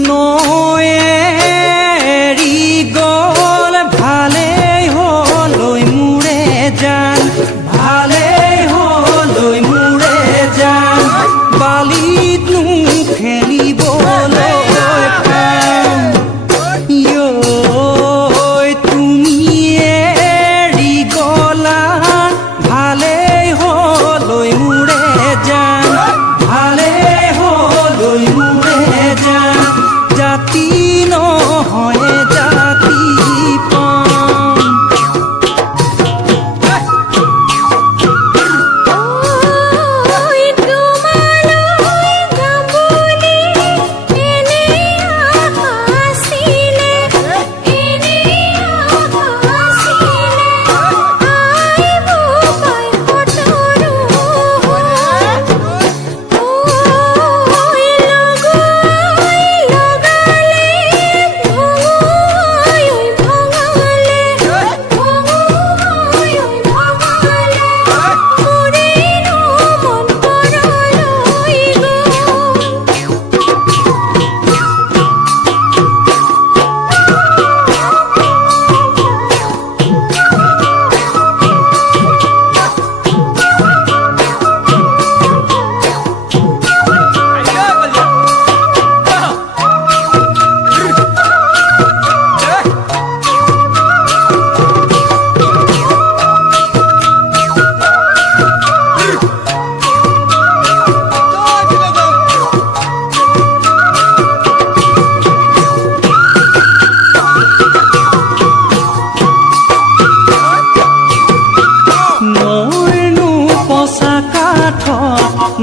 নয়েৰি গল ভালেই হলৈ মোৰে জান ভালেই হলৈ মোৰে জান বালিতনো খেলিবলৈ পাম তুমি এৰি গলা ভালেই হলৈ মোৰে জান ভালেই হলৈ মোৰে জান জাতি নহয় জাতি পাম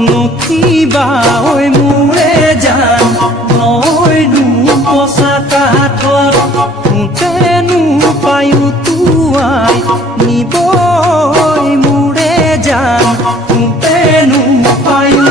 নুঠিবা ঐ মোৰে জান নৈনো পচা কাঠত শুতেনো পায়ো তোৱাই নিবই মোৰে জান শুতেনো পায়ো